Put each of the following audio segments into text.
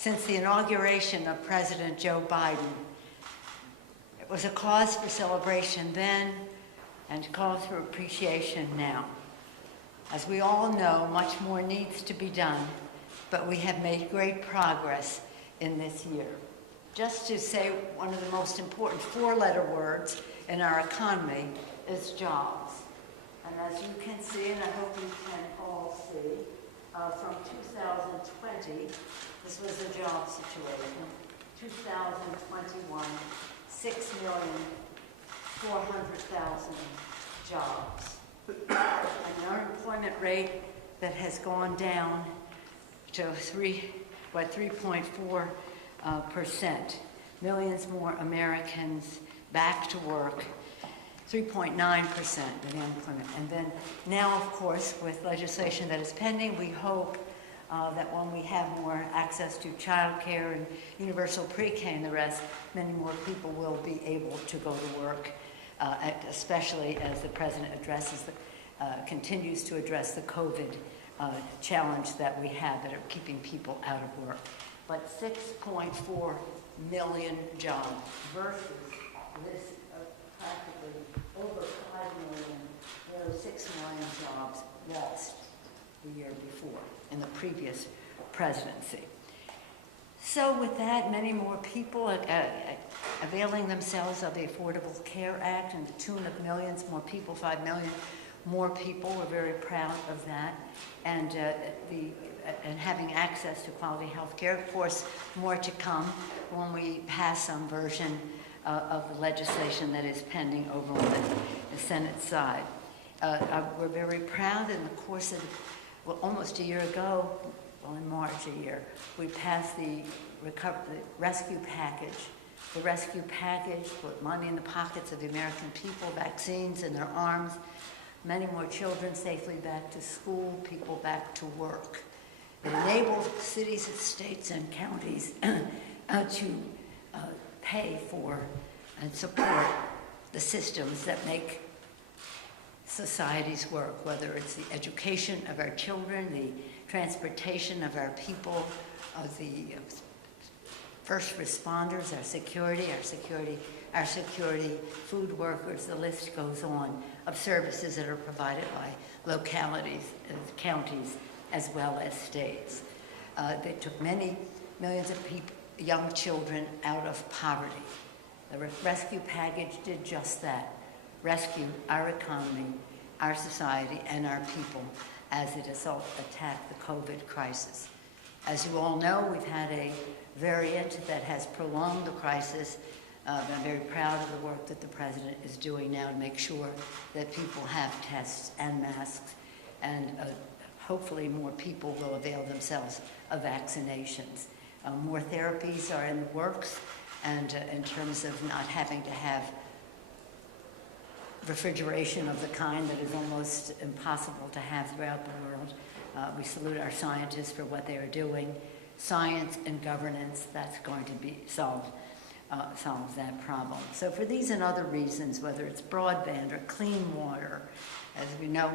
since the inauguration of President Joe Biden. It was a cause for celebration then and cause for appreciation now. As we all know, much more needs to be done, but we have made great progress in this year. Just to say one of the most important four-letter words in our economy is jobs. And as you can see, and I hope you can all see, from 2020, this was a job situation. 2021, 6,400,000 jobs. An unemployment rate that has gone down to 3.4%. Millions more Americans back to work. 3.9% of the unemployment. And then now, of course, with legislation that is pending, we hope that when we have more access to child care and universal pre-K and the rest, many more people will be able to go to work, especially as the President continues to address the COVID challenge that we have that are keeping people out of work. But 6.4 million jobs versus this practically over 5 million, nearly 6 million jobs lost the year before in the previous presidency. So with that, many more people availing themselves of the Affordable Care Act and the tune of millions more people, 5 million more people. We're very proud of that. And having access to quality health care. Of course, more to come when we pass some version of the legislation that is pending over on the Senate side. We're very proud in the course of, well, almost a year ago, well, in March a year, we passed the rescue package. The rescue package put money in the pockets of the American people, vaccines in their arms, many more children safely back to school, people back to work. It enabled cities, states, and counties to pay for and support the systems that make societies work, whether it's the education of our children, the transportation of our people, of the first responders, our security, food workers, the list goes on, of services that are provided by localities, counties, as well as states. They took many millions of people, young children out of poverty. The rescue package did just that, rescue our economy, our society, and our people as it attacked the COVID crisis. As you all know, we've had a variant that has prolonged the crisis. I'm very proud of the work that the President is doing now to make sure that people have tests and masks, and hopefully more people will avail themselves of vaccinations. More therapies are in the works, and in terms of not having to have refrigeration of the kind that is almost impossible to have throughout the world. We salute our scientists for what they are doing. Science and governance, that's going to be solve that problem. So for these and other reasons, whether it's broadband or clean water, as we know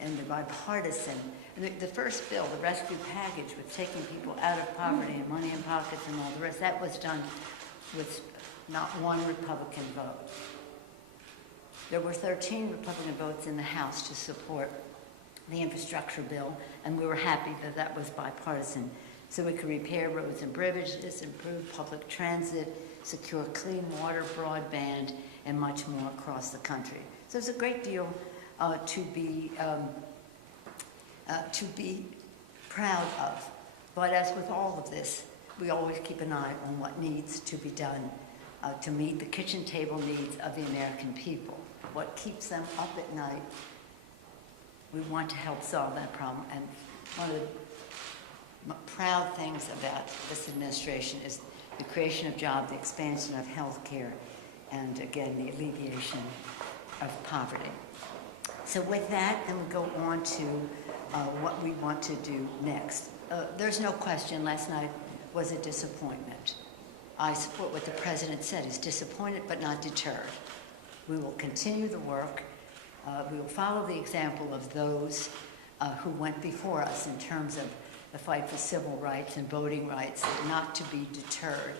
in the bipartisan, the first bill, the rescue package, with taking people out of poverty and money in pockets and all the rest, that was done with not one Republican vote. There were 13 Republican votes in the House to support the infrastructure bill, and we were happy that that was bipartisan, so we could repair roads and bridges, improve public transit, secure clean water, broadband, and much more across the country. So there's a great deal to be proud of. But as with all of this, we always keep an eye on what needs to be done to meet the kitchen table needs of the American people. What keeps them up at night, we want to help solve that problem. And one of the proud things about this administration is the creation of jobs, the expansion of health care, and again, the alleviation of poverty. So with that, then we go on to what we want to do next. There's no question last night was a disappointment. I support what the President said. He's disappointed but not deterred. We will continue the work. We will follow the example of those who went before us in terms of the fight for civil rights and voting rights not to be deterred.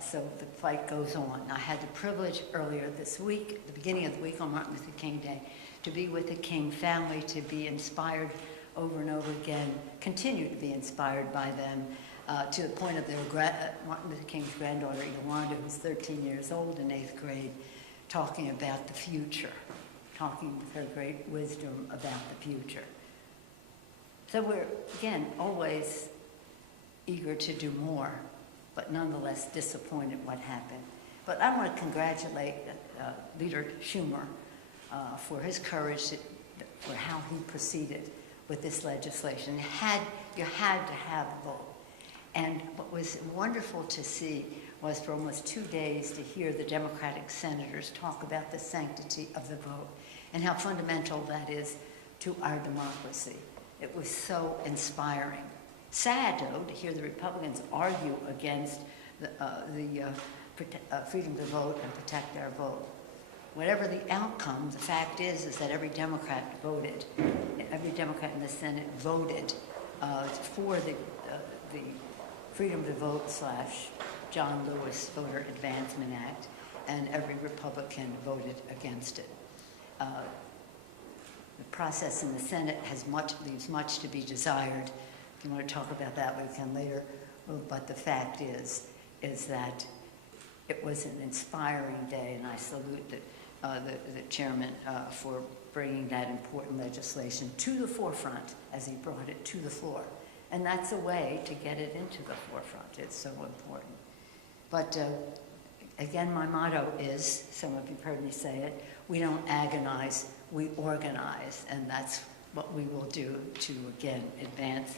So the fight goes on. I had the privilege earlier this week, at the beginning of the week on Martin Luther King Day, to be with the King family, to be inspired over and over again, continue to be inspired by them, to the point of their Martin Luther King's granddaughter, Yolanda, who's 13 years old in 8th grade, talking about the future, talking with her great wisdom about the future. So we're, again, always eager to do more, but nonetheless disappointed what happened. But I want to congratulate Leader Schumer for his courage, for how he proceeded with this legislation. You had to have a vote. And what was wonderful to see was for almost 2 days to hear the Democratic senators talk about the sanctity of the vote and how fundamental that is to our democracy. It was so inspiring. Sad, though, to hear the Republicans argue against the freedom to vote and protect our vote. Whatever the outcome, the fact is that every Democrat in the Senate voted for the Freedom to Vote / John Lewis Voter Advancement Act, and every Republican voted against it. The process in the Senate leaves much to be desired. If you want to talk about that, we can later. But the fact is that it was an inspiring day, and I salute the chairman for bringing that important legislation to the forefront as he brought it to the floor. And that's a way to get it into the forefront. It's so important. But again, my motto is, some of you have heard me say it, we don't agonize, we organize. And that's what we will do to, again, advance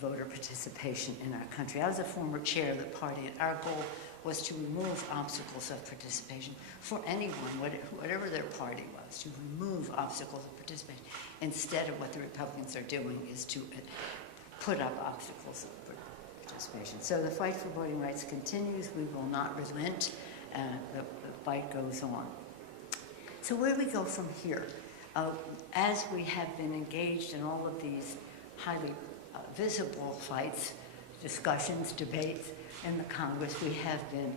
voter participation in our country. I was a former chair of the party, and our goal was to remove obstacles of participation for anyone, whatever their party was, to remove obstacles of participation. Instead of what the Republicans are doing is to put up obstacles of participation. So the fight for voting rights continues. We will not relent. The fight goes on. So where do we go from here? As we have been engaged in all of these highly visible fights, discussions, debates in the Congress, we have been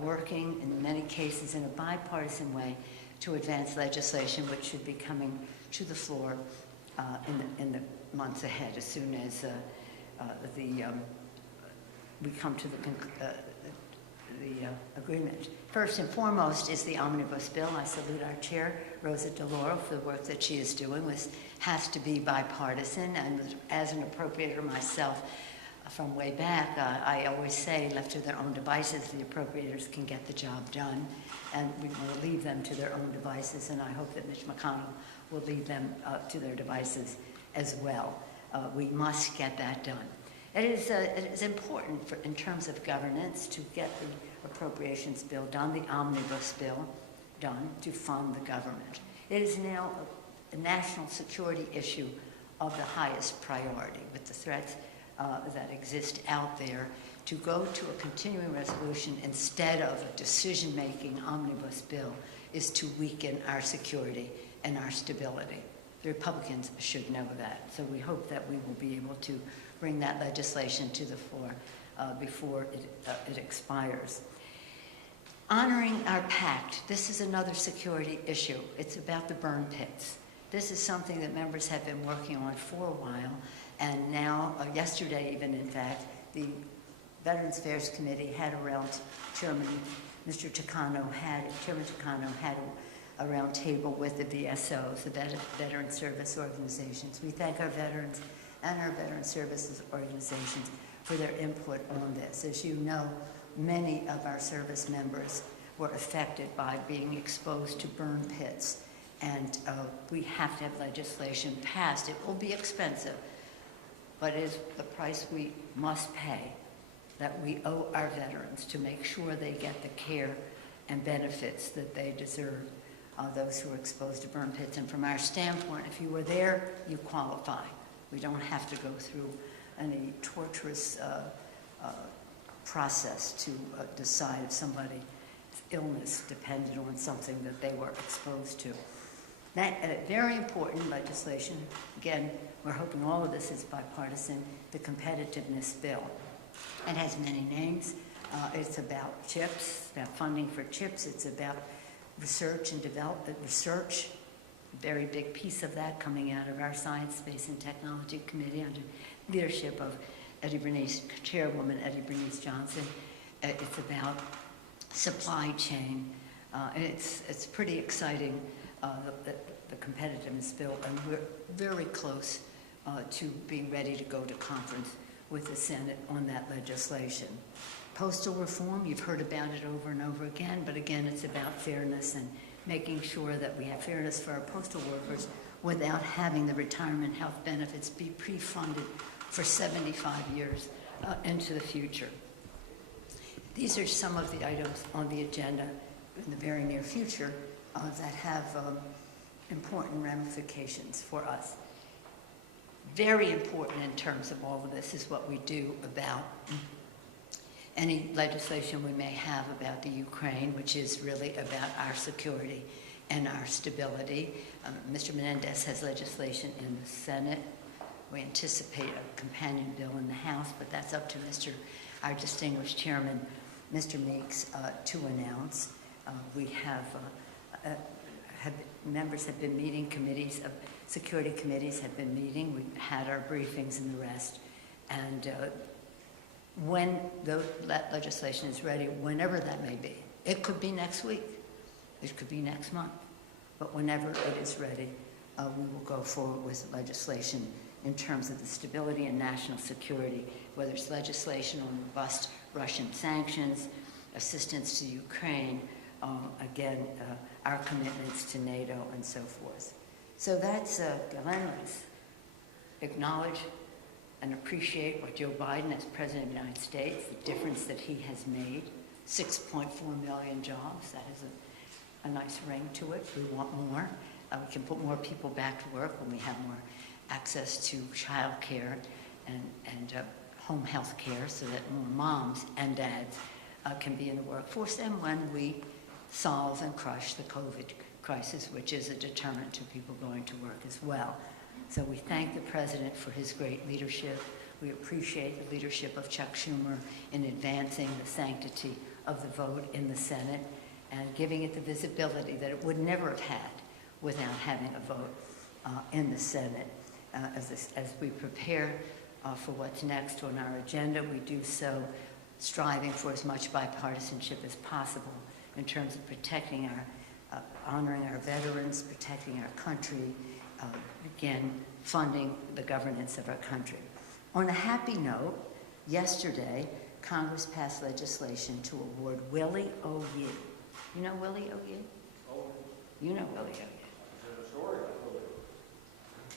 working in many cases in a bipartisan way to advance legislation which should be coming to the floor in the months ahead, as soon as we come to the agreement. First and foremost is the Omnibus Bill. I salute our chair, Rosa DeLauro, for the work that she is doing. This has to be bipartisan, and as an appropriator myself from way back, I always say, left to their own devices, the appropriators can get the job done, and we will leave them to their own devices, and I hope that Mitch McConnell will leave them to their devices as well. We must get that done. It is important in terms of governance to get the appropriations bill done, the Omnibus Bill done, to fund the government. It is now a national security issue of the highest priority, with the threats that exist out there. To go to a continuing resolution instead of a decision-making Omnibus Bill is to weaken our security and our stability. The Republicans should know that. So we hope that we will be able to bring that legislation to the floor before it expires. Honoring our pact. This is another security issue. It's about the burn pits. This is something that members have been working on for a while, and now, yesterday even, in fact, the Veterans Affairs Committee had Chairman Takano had a round table with the VSOs, the Veteran Service Organizations. We thank our veterans and our Veteran Services Organizations for their input on this. As you know, many of our service members were affected by being exposed to burn pits, and we have to have legislation passed. It will be expensive, but it is the price we must pay, that we owe our veterans to make sure they get the care and benefits that they deserve, those who are exposed to burn pits. And from our standpoint, if you were there, you qualify. We don't have to go through any torturous process to decide if somebody's illness depended on something that they were exposed to. That very important legislation, again, we're hoping all of this is bipartisan, the Competitiveness Bill. It has many names. It's about chips, about funding for chips. It's about research and development, research, very big piece of that coming out of our Science, Space, and Technology Committee under leadership of Chairwoman Eddie Bernice Johnson. It's about supply chain. It's pretty exciting, the Competitiveness Bill, and we're very close to being ready to go to conference with the Senate on that legislation. Postal Reform, you've heard about it over and over again, but again, it's about fairness and making sure that we have fairness for our postal workers without having the retirement health benefits be pre-funded for 75 years into the future. These are some of the items on the agenda in the very near future that have important ramifications for us. Very important in terms of all of this is what we do about any legislation we may have about the Ukraine, which is really about our security and our stability. Mr. Menendez has legislation in the Senate. We anticipate a companion bill in the House, but that's up to our distinguished chairman, Mr. Meeks, to announce. We have, members have been meeting, committees of security committees have been meeting. We've had our briefings and the rest. And when that legislation is ready, whenever that may be, it could be next week, it could be next month, but whenever it is ready, we will go forward with legislation in terms of the stability and national security, whether it's legislation on robust Russian sanctions, assistance to Ukraine, again, our commitments to NATO and so forth. So that's let's acknowledge and appreciate what Joe Biden as President of the United States, the difference that he has made, 6.4 million jobs, that has a nice ring to it. We want more. We can put more people back to work when we have more access to child care and home health care so that more moms and dads can be in the workforce, and when we solve and crush the COVID crisis, which is a deterrent to people going to work as well. So we thank the President for his great leadership. We appreciate the leadership of Chuck Schumer in advancing the sanctity of the vote in the Senate and giving it the visibility that it would never have had without having a vote in the Senate. As we prepare for what's next on our agenda, we do so striving for as much bipartisanship as possible in terms of protecting honoring our veterans, protecting our country, again, funding the governance of our country. On a happy note, yesterday, Congress passed legislation to award Willie O. Yee. You know Willie O. Yee? Oh. You know Willie O. Yee. There's a story about Willie.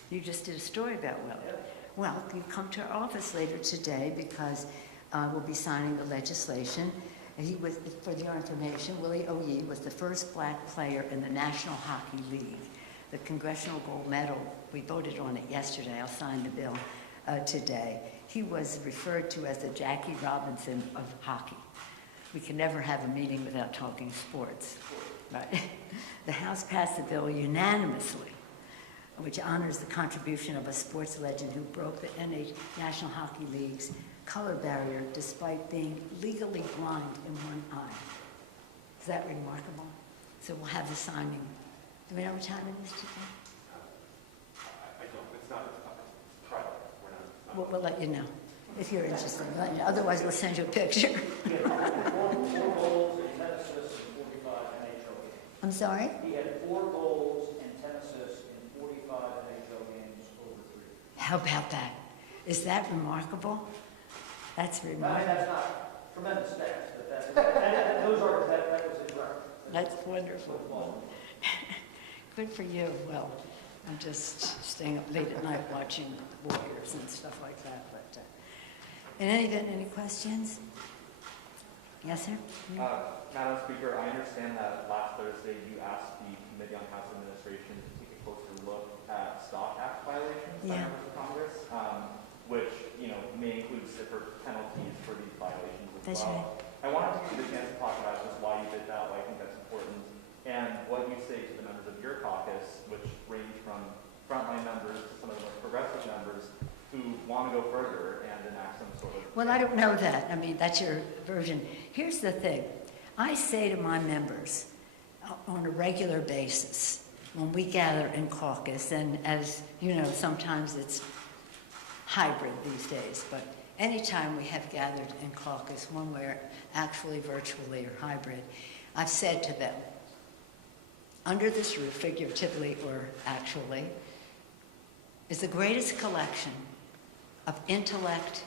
You just did a story about Willie. Yeah. Well, you come to our office later today because we'll be signing the legislation. He was, for your information, Willie O. Yee was the first black player in the National Hockey League. The Congressional Gold Medal, we voted on it yesterday. I'll sign the bill today. He was referred to as the Jackie Robinson of hockey. We can never have a meeting without talking sports, right? The House passed the bill unanimously, which honors the contribution of a sports legend who broke the National Hockey League's color barrier despite being legally blind in one eye. Is that remarkable? So we'll have the signing. Do we know what time it is today? I don't. It's not private. We're not. We'll let you know if you're interested. Otherwise, we'll send you a picture. He had 4 goals and 10 assists in 45 NHL games. I'm sorry? He had 4 goals and 10 assists in 45 NHL games over 3. How about that? Is that remarkable? That's remarkable. That's not tremendous stats, but that was his record. That's wonderful. Good for you. Well, I'm just staying up late at night watching the Warriors and stuff like that. But in any event, any questions? Yes, sir? Madam Speaker, I understand that last Thursday you asked the Committee on House Administration to take a closer look at Stock Act violations by members of Congress, which may include stiffer penalties for these violations as That's well. right. I wanted to give you the chance to talk about just why you did that, why I think that's important. and what you say to the members of your caucus, which range from frontline members to some of the most progressive members who want to go further and enact some sort of... Well, I don't know that. I mean, that's your version. Here's the thing. I say to my members on a regular basis when we gather in caucus, and as you know, sometimes it's hybrid these days, but anytime we have gathered in caucus, when we're actually virtually or hybrid, I've said to them, under this roof, figuratively or actually, is the greatest collection of intellect,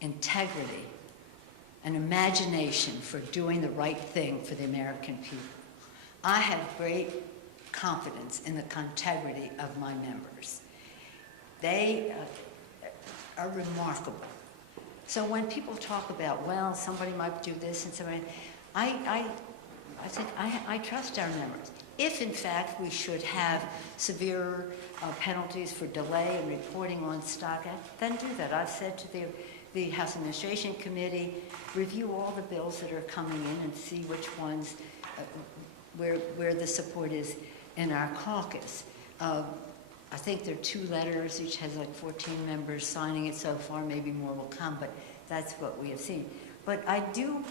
integrity, and imagination for doing the right thing for the American people. I have great confidence in the integrity of my members. They are remarkable. So when people talk about, well, somebody might do this and somebody, I think I trust our members. If, in fact, we should have severe penalties for delay in reporting on Stock Act, then do that. I've said to the House Administration Committee, review all the bills that are coming in and see which ones, where the support is in our caucus. I think there are 2 letters, each has like 14 members signing it so far, maybe more will come, but that's what we have seen. But I do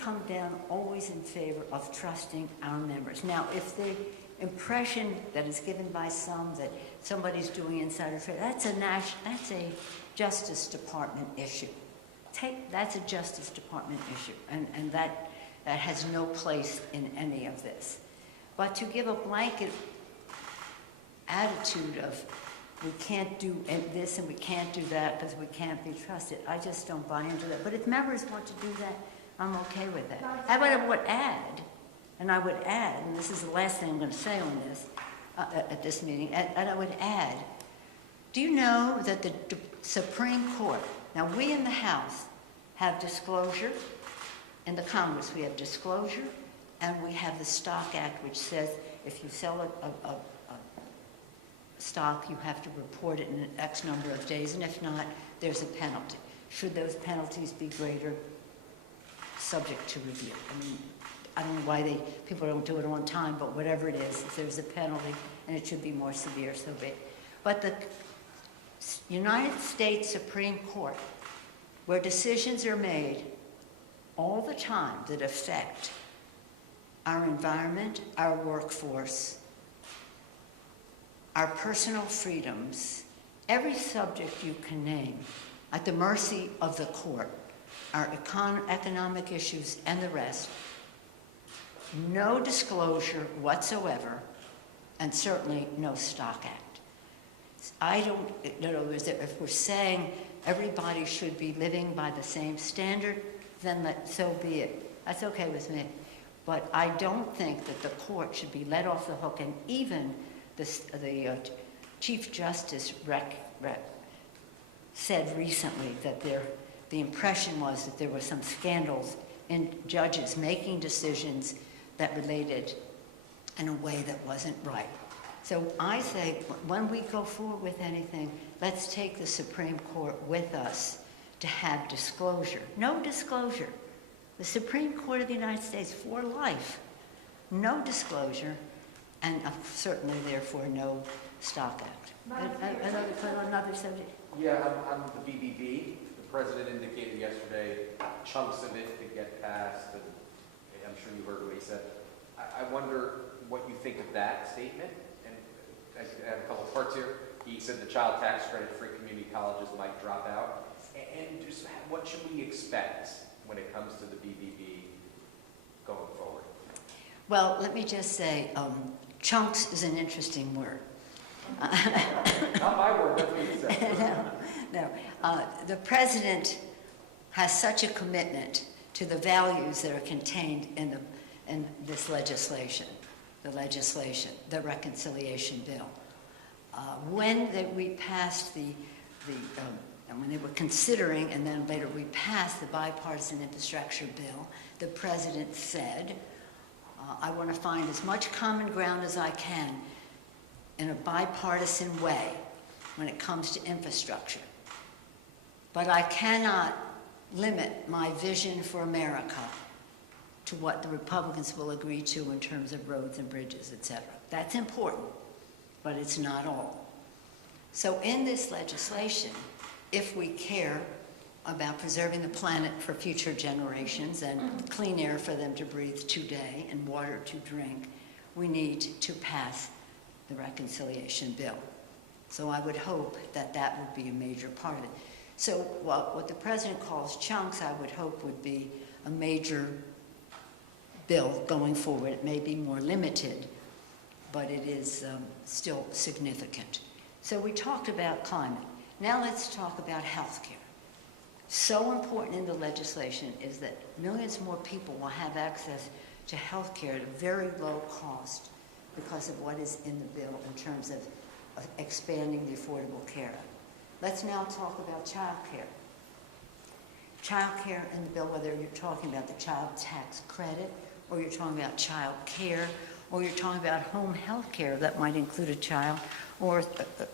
come down always in favor of trusting our members. Now, if the impression that is given by some that somebody's doing insider trading, that's a Justice Department issue. That's a Justice Department issue, and that has no place in any of this. But to give a blanket attitude of we can't do this and we can't do that because we can't be trusted, I just don't buy into that. But if members want to do that, I'm okay with that. How about I would add, and this is the last thing I'm going to say on this, at this meeting, and I would add, do you know that the Supreme Court, now we in the House have disclosure, in the Congress we have disclosure, and we have the Stock Act, which says if you sell a stock, you have to report it in an X number of days, and if not, there's a penalty. Should those penalties be greater? Subject to review. I mean, I don't know why people don't do it on time, but whatever it is, if there's a penalty, and it should be more severe, so be it. But the United States Supreme Court, where decisions are made all the time that affect our environment, our workforce, our personal freedoms, every subject you can name, at the mercy of the court, our economic issues and the rest, no disclosure whatsoever, and certainly no Stock Act. In other words, if we're saying everybody should be living by the same standard, then so be it. That's okay with me. But I don't think that the court should be let off the hook, and even the Chief Justice said recently that the impression was that there were some scandals in judges making decisions that related in a way that wasn't right. So I say, when we go forward with anything, let's take the Supreme Court with us to have disclosure. No disclosure. The Supreme Court of the United States for life. No disclosure, and certainly, therefore, no Stock Act. Another subject? Yeah, on the BBB, the president indicated yesterday chunks of it could get passed, and I'm sure you heard what he said. I wonder what you think of that statement, and I have a couple of parts here. He said the child tax credit free community colleges might drop out, and just what should we expect when it comes to the BBB going forward? Well, let me just say, chunks is an interesting word. Not my word, that's what he said. No. The president has such a commitment to the values that are contained in this legislation, the reconciliation bill. When we passed and when they were considering, and then later we passed the bipartisan infrastructure bill, the president said, I want to find as much common ground as I can in a bipartisan way when it comes to infrastructure. But I cannot limit my vision for America to to what the Republicans will agree to in terms of roads and bridges, et cetera. That's important, but it's not all. So in this legislation, if we care about preserving the planet for future generations and clean air for them to breathe today and water to drink, we need to pass the reconciliation bill. So I would hope that that would be a major part of it. So what the president calls chunks, I would hope would be a major bill going forward. It may be more limited, but it is still significant. So we talked about climate. Now let's talk about health care. So important in the legislation is that millions more people will have access to health care at a very low cost because of what is in the bill in terms of expanding the Affordable Care Act. Let's now talk about child care. Child care in the bill, whether you're talking about the child tax credit, or you're talking about child care, or you're talking about home health care that might include a child or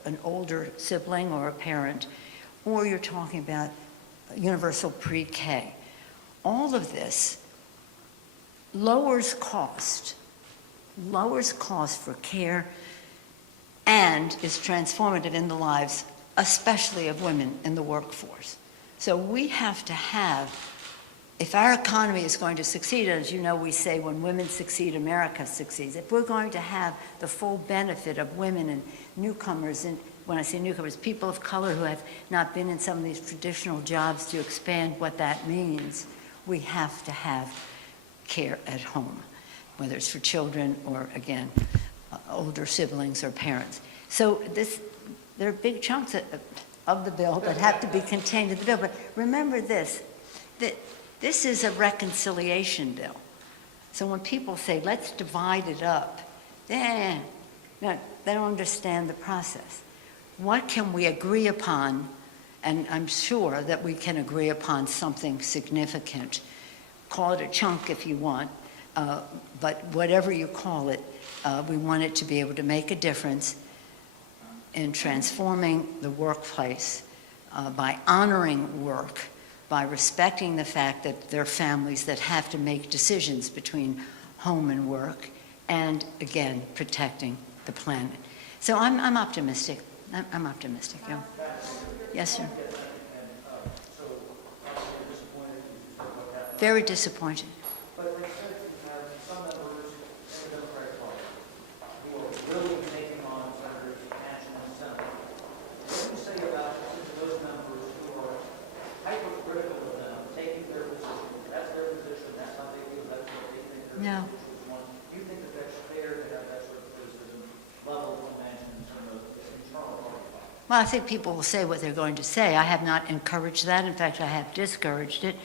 an older sibling or a parent, or you're talking about universal pre-K. All of this lowers cost for care and is transformative in the lives, especially of women in the workforce. So we have to have, if our economy is going to succeed, as you know, we say when women succeed, America succeeds. If we're going to have the full benefit of women and newcomers, and when I say newcomers, people of color who have not been in some of these traditional jobs, to expand what that means, we have to have care at home, whether it's for children or, again, older siblings or parents. So there are big chunks of the bill that have to be contained in the bill. But remember this, that this is a reconciliation bill. So when people say, let's divide it up, no, they don't understand the process. What can we agree upon? And I'm sure that we can agree upon something significant. Call it a chunk if you want, but whatever you call it, we want it to be able to make a difference in transforming the workplace by honoring work, by respecting the fact that there are families that have to make decisions between home and work, and again, protecting the planet. So I'm optimistic. I'm optimistic, yeah. Yes, sir. Very disappointed. But like I said, you have some members in the Democratic Party who are really taking on Senators Manchin and Senate. What do you say about those members who are hypercritical of them, taking their position? That's their position, that's how they feel, that's what they think their No. positions want. Do you think that that's fair to have that sort of criticism level of Manchin in terms of internal party? Well, I think people will say what they're going to say. I have not encouraged that. In fact, I have discouraged it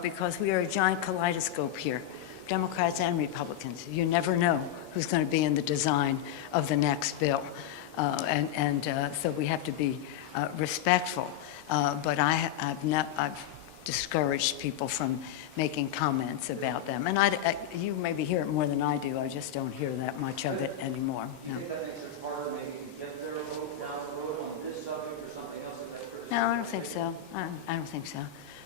because we are a giant kaleidoscope here, Democrats and Republicans. You never know who's going to be in the design of the next bill. So we have to be respectful. But I've discouraged people from making comments about them. And you maybe hear it more than I do. I just don't hear that much of it anymore. Do you think that makes it harder maybe to get their vote down the road on this subject or something else that they're criticism? No, I don't think so. I don't think so.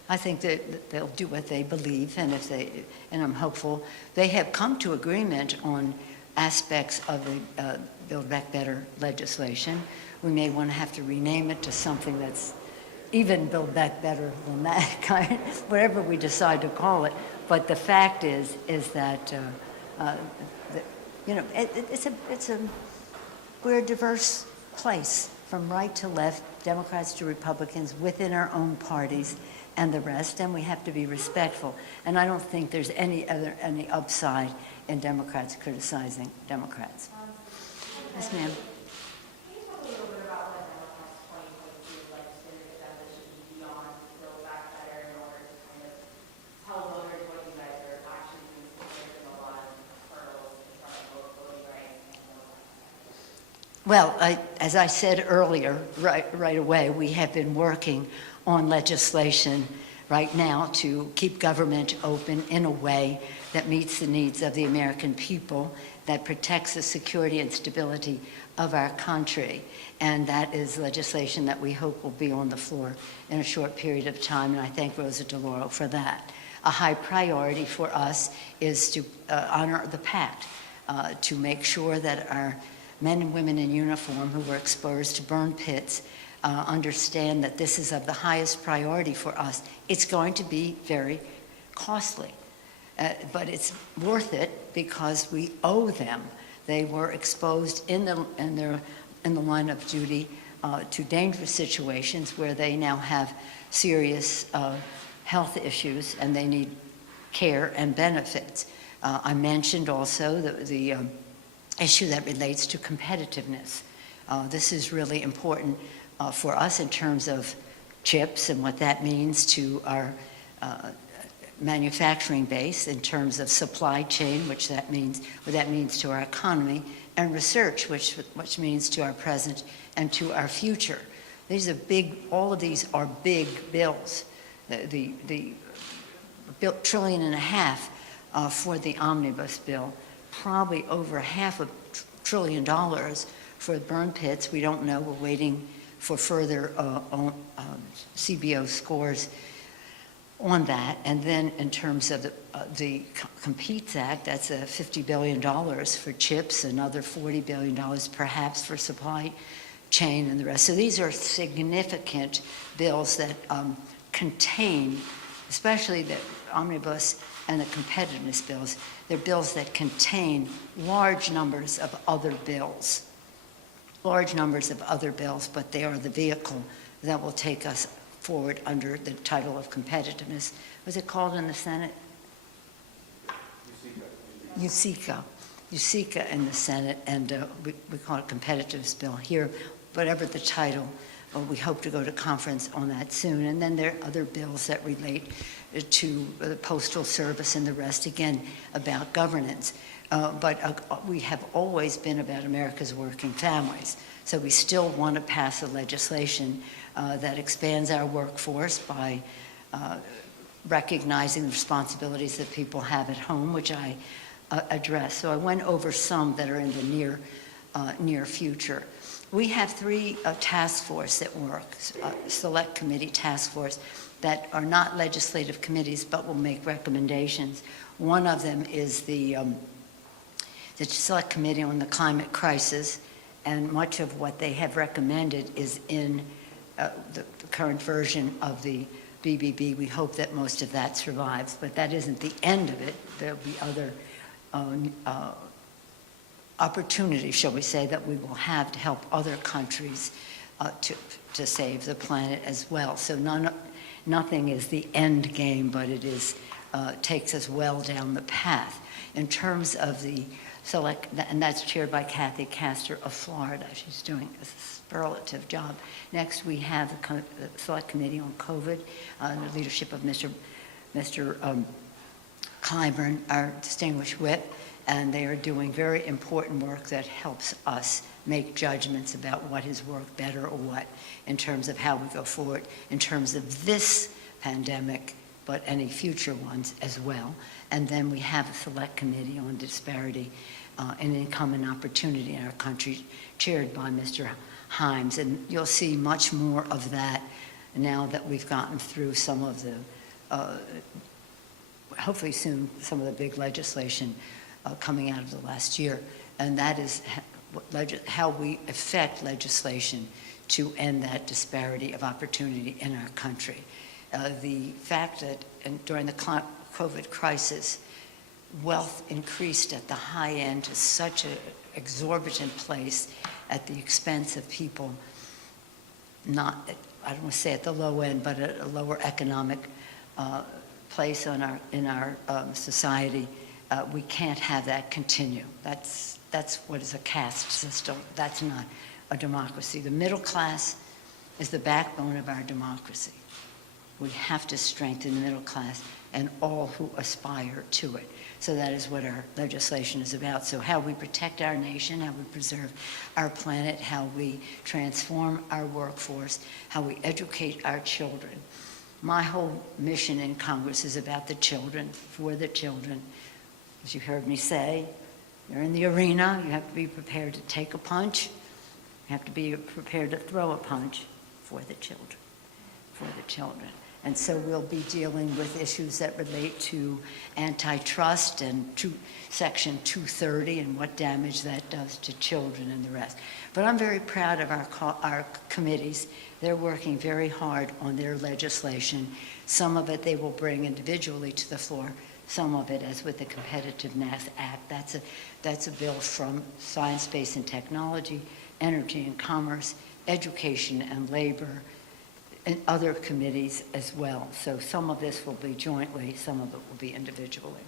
I think that they'll do what they believe, and and I'm hopeful. They have come to agreement on aspects of the Build Back Better legislation. We may want to have to rename it to something that's even Build Back Better than that kind, whatever we decide to call it. But the fact is that we're a diverse place, from right to left, Democrats to Republicans, within our own parties and the rest, and we have to be respectful. And I don't think there's any upside in Democrats criticizing Democrats. Yes, ma'am. Can you talk a little bit about what Democrats' 2022 legislative agenda should be beyond Build Back Better in order to kind of tell voters what you guys are actually considering in a lot of hurdles in trying to vote voting rights and Build Back Better? Well, as I said earlier, right away, we have been working on legislation right now to keep government open in a way that meets the needs of the American people, that protects the security and stability of our country. And that is legislation that we hope will be on the floor in a short period of time, and I thank Rosa DeLauro for that. a high priority for us is to honor the pact, to make sure that our men and women in uniform who were exposed to burn pits understand that this is of the highest priority for us. It's going to be very costly, but it's worth it because we owe them. They were exposed in the line of duty to dangerous situations where they now have serious health issues and they need care and benefits. I mentioned also the issue that relates to competitiveness. This is really important for us in terms of chips and what that means to our manufacturing base, in terms of supply chain, what that means to our economy, and research, which means to our present and to our future. These are big. All of these are big bills. The $1.5 trillion for the Omnibus Bill, probably over $500 billion for burn pits. We don't know. We're waiting for further CBO scores on that. And then in terms of the Competes Act, that's $50 billion for chips, another $40 billion perhaps for supply chain and the rest. So these are significant bills that contain, especially the omnibus and the competitiveness bills, they're bills that contain large numbers of other bills. Large numbers of other bills, but they are the vehicle that will take us forward under the title of competitiveness. Was it called in the Senate? USICA in the Senate, and we call it competitiveness bill here. Whatever the title, we hope to go to conference on that soon. And then there are other bills that relate to the Postal Service and the rest, again, about governance. But we have always been about America's working families. So we still want to pass a legislation that expands our workforce by recognizing the responsibilities that people have at home, which I address. So I went over some that are in the near future. We have three task force that work, select committee task force, that are not legislative committees but will make recommendations. One of them is the Select Committee on the Climate Crisis, and much of what they have recommended is in the current version of the BBB. We hope that most of that survives, but that isn't the end of it. There'll be other opportunities, shall we say, that we will have to help other countries to save the planet as well. So nothing is the end game, but it is takes us well down the path. In terms of the select, and that's chaired by Kathy Castor of Florida. She's doing a superlative job. Next, we have the Select Committee on COVID, the leadership of Mr. Clyburn, our distinguished whip, and they are doing very important work that helps us make judgments about what has worked better or what in terms of how we go forward, in terms of this pandemic, but any future ones as well. And then we have a Select Committee on Disparity and Income and Opportunity in our country, chaired by Mr. Himes. And you'll see much more of that now that we've gotten through some of the, hopefully soon, some of the big legislation coming out of the last year. And that is how we affect legislation to end that disparity of opportunity in our country. The fact that during the COVID crisis, wealth increased at the high end to such an exorbitant place at the expense of people not, I don't want to say at the low end, but at a lower economic place in our society. We can't have that continue. That's what is a caste system. That's not a democracy. The middle class is the backbone of our democracy. We have to strengthen the middle class and all who aspire to it. So that is what our legislation is about. So how we protect our nation, how we preserve our planet, how we transform our workforce, how we educate our children. My whole mission in Congress is about the children, for the children. As you heard me say, you're in the arena, you have to be prepared to take a punch. You have to be prepared to throw a punch for the children, for the children. And so we'll be dealing with issues that relate to antitrust and to Section 230 and what damage that does to children and the rest. But I'm very proud of our committees. They're working very hard on their legislation. Some of it they will bring individually to the floor, some of it, as with the Competitiveness Act. That's a bill from Science, Space, and Technology, Energy and Commerce, Education and Labor, and other committees as well. So some of this will be jointly, some of it will be individually.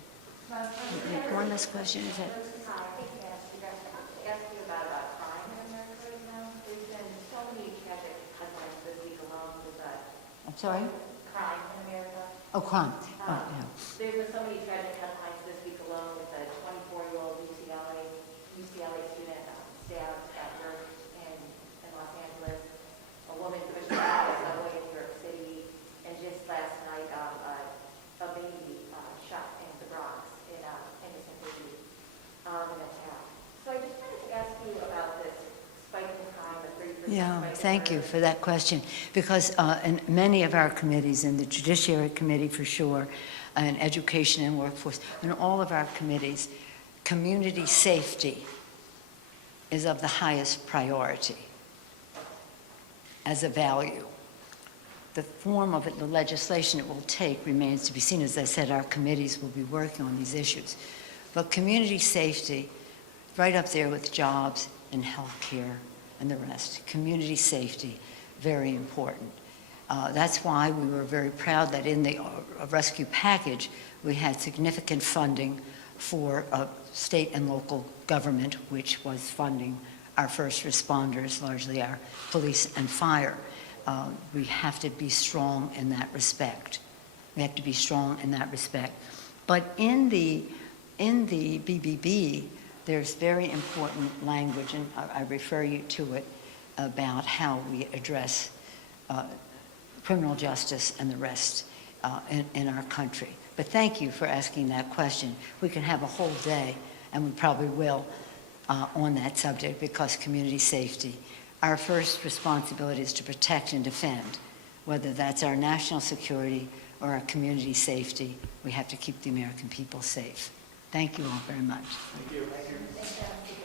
One last question, is that? Hi, I think I asked you about crime in America right now. There's been so many tragic headlines this week alone with I'm sorry? crime in America. Oh, crime. Oh, yeah. There's been so many tragic headlines this week alone with a 24-year-old UCLA student stabbed at work in Los Angeles, a woman pushed out a subway in New York City, and just last night a baby shot in the Bronx in innocent baby an attack. So I just wanted to ask you about this spike in crime, the 30% Yeah, spike in thank you murder. for that question, because in many of our committees, in the Judiciary Committee for sure, and Education and Workforce, in all of our committees, community safety is of the highest priority as a value. The form of it, the legislation it will take remains to be seen. As I said, our committees will be working on these issues. But community safety, right up there with jobs and healthcare and the rest. Community safety, very important. That's why we were very proud that in the rescue package, we had significant funding for state and local government, which was funding our first responders, largely our police and fire. We have to be strong in that respect. We have to be strong in that respect. But in the BBB, there's very important language, and I refer you to it, about how we address criminal justice and the rest in our country. But thank you for asking that question. We can have a whole day, and we probably will, on that subject, because community safety, our first responsibility is to protect and defend, whether that's our national security or our community safety. We have to keep the American people safe. Thank you all very much. Thank you. Thank you.